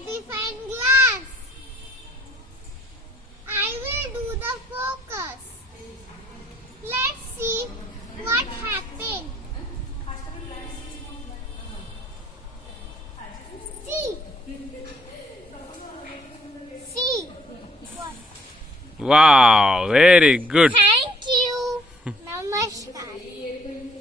magnifying glass. I will do the focus. Let's see what happened. See. See. What? Wow, very good. Thank you. Namaskar.